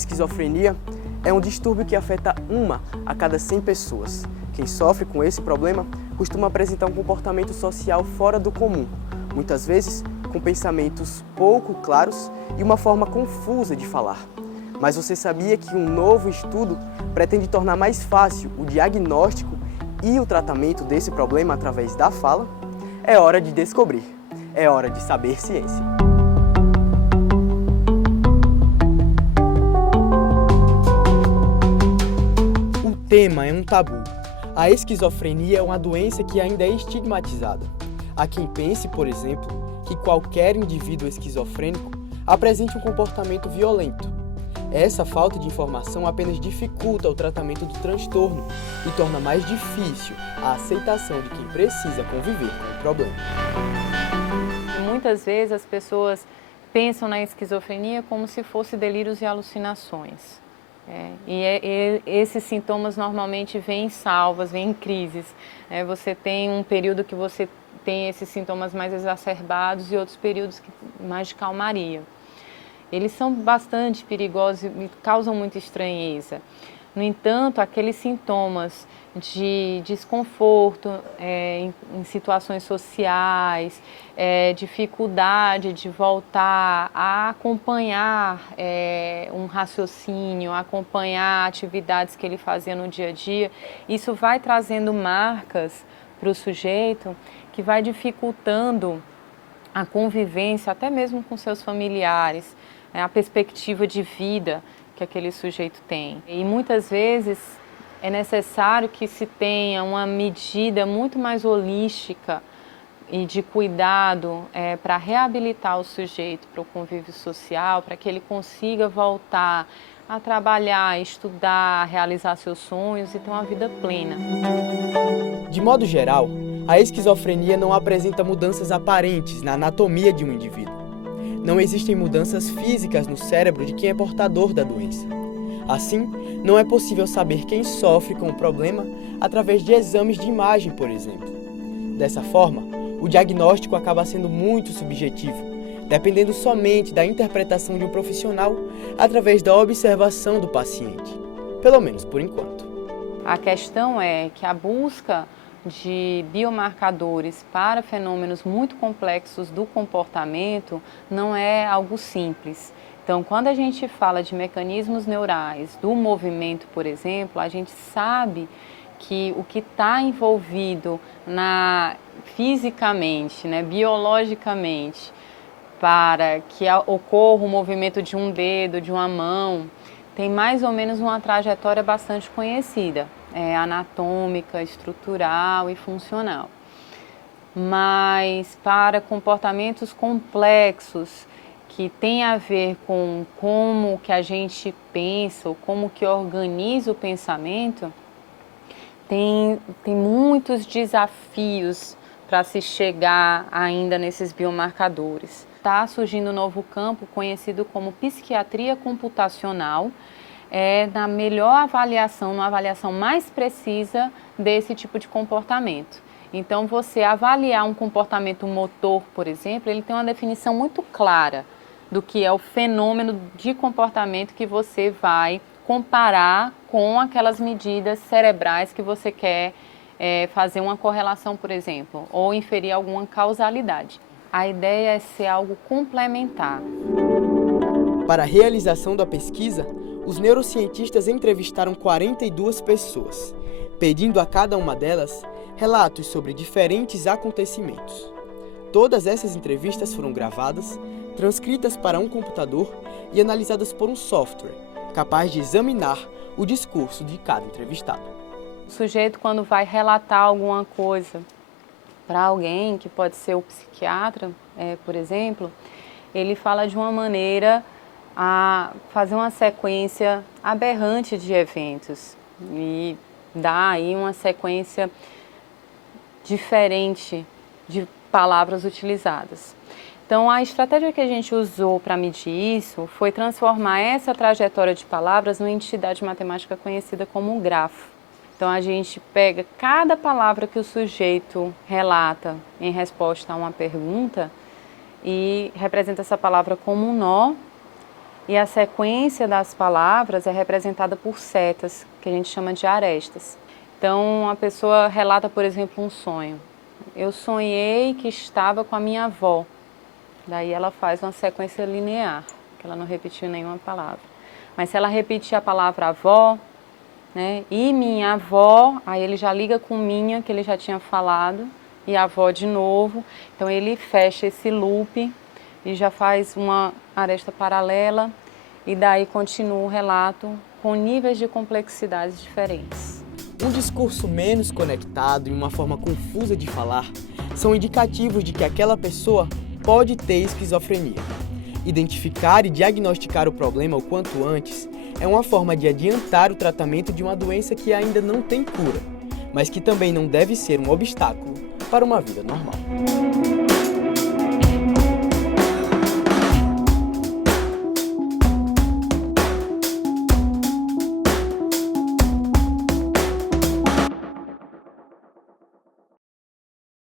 esquizofrenia é um distúrbio que afeta 1 a cada 100 pessoas. Quem sofre com esse problema costuma apresentar um comportamento social fora do comum, muitas vezes com pensamentos pouco claros e uma forma confusa de falar. Mas você sabia que um novo estudo pretende tornar mais fácil o diagnóstico e o tratamento desse problema através da fala? É hora de descobrir. É hora de saber ciência. O tema é um tabu. A esquizofrenia é uma doença que ainda é estigmatizada. Há quem pense, por exemplo, que qualquer indivíduo esquizofrênico apresente um comportamento violento. Essa falta de informação apenas dificulta o tratamento do transtorno e torna mais difícil a aceitação de quem precisa conviver com o problema. Muitas vezes as pessoas pensam na esquizofrenia como se fosse delírios e alucinações. Esses sintomas normalmente vêm em salvas, vêm em crises. Você tem um período que você tem esses sintomas mais exacerbados e outros períodos mais de calmaria. Eles são bastante perigosos e causam muita estranheza. No entanto, aqueles sintomas de desconforto em situações sociais, dificuldade de voltar a acompanhar um raciocínio, acompanhar atividades que ele fazia no dia a dia, isso vai trazendo marcas para o sujeito que vai dificultando a convivência até mesmo com seus familiares, a perspectiva de vida que aquele sujeito tem. E muitas vezes é necessário que se tenha uma medida muito mais holística e de cuidado para reabilitar o sujeito para o convívio social, para que ele consiga voltar a trabalhar, estudar, realizar seus sonhos e ter uma vida plena. De modo geral, a esquizofrenia não apresenta mudanças aparentes na anatomia de um indivíduo. Não existem mudanças físicas no cérebro de quem é portador da doença. Assim, não é possível saber quem sofre com o problema através de exames de imagem, por exemplo. Dessa forma, o diagnóstico acaba sendo muito subjetivo, dependendo somente da interpretação de um profissional através da observação do paciente, pelo menos por enquanto. A questão é que a busca de biomarcadores para fenômenos muito complexos do comportamento não é algo simples. Então, quando a gente fala de mecanismos neurais, do movimento, por exemplo, a gente sabe que o que está envolvido fisicamente, biologicamente, para que ocorra o movimento de um dedo, de uma mão, tem mais ou menos uma trajetória bastante conhecida. Anatômica, estrutural e funcional. Mas para comportamentos complexos que têm a ver com como que a gente pensa ou como que organiza o pensamento, tem muitos desafios para se chegar ainda nesses biomarcadores. Está surgindo um novo campo conhecido como psiquiatria computacional, na melhor avaliação, numa avaliação mais precisa desse tipo de comportamento. Então, você avaliar um comportamento motor, por exemplo, ele tem uma definição muito clara do que é o fenômeno de comportamento que você vai comparar com aquelas medidas cerebrais que você quer fazer uma correlação, por exemplo, ou inferir alguma causalidade. A ideia é ser algo complementar. Para a realização da pesquisa, os neurocientistas entrevistaram 42 pessoas, pedindo a cada uma delas relatos sobre diferentes acontecimentos. Todas essas entrevistas foram gravadas, transcritas para um computador e analisadas por um software, capaz de examinar o discurso de cada entrevistado. O sujeito, quando vai relatar alguma coisa para alguém, que pode ser o psiquiatra, por exemplo, ele fala de uma maneira a fazer uma sequência aberrante de eventos e dá aí uma sequência diferente de palavras utilizadas. Então, a estratégia que a gente usou para medir isso foi transformar essa trajetória de palavras numa entidade matemática conhecida como um grafo. Então, a gente pega cada palavra que o sujeito relata em resposta a uma pergunta e representa essa palavra como um nó E a sequência das palavras é representada por setas, que a gente chama de arestas. Então, a pessoa relata, por exemplo, um sonho. Eu sonhei que estava com a minha avó. Daí ela faz uma sequência linear, que ela não repetiu nenhuma palavra. Mas se ela repetir a palavra avó, né, e minha avó, aí ele já liga com minha, que ele já tinha falado, e avó de novo. Então ele fecha esse loop e já faz uma aresta paralela e daí continua o relato com níveis de complexidades diferentes. Um discurso menos conectado e uma forma confusa de falar são indicativos de que aquela pessoa pode ter esquizofrenia. Identificar e diagnosticar o problema o quanto antes é uma forma de adiantar o tratamento de uma doença que ainda não tem cura, mas que também não deve ser um obstáculo para uma vida normal.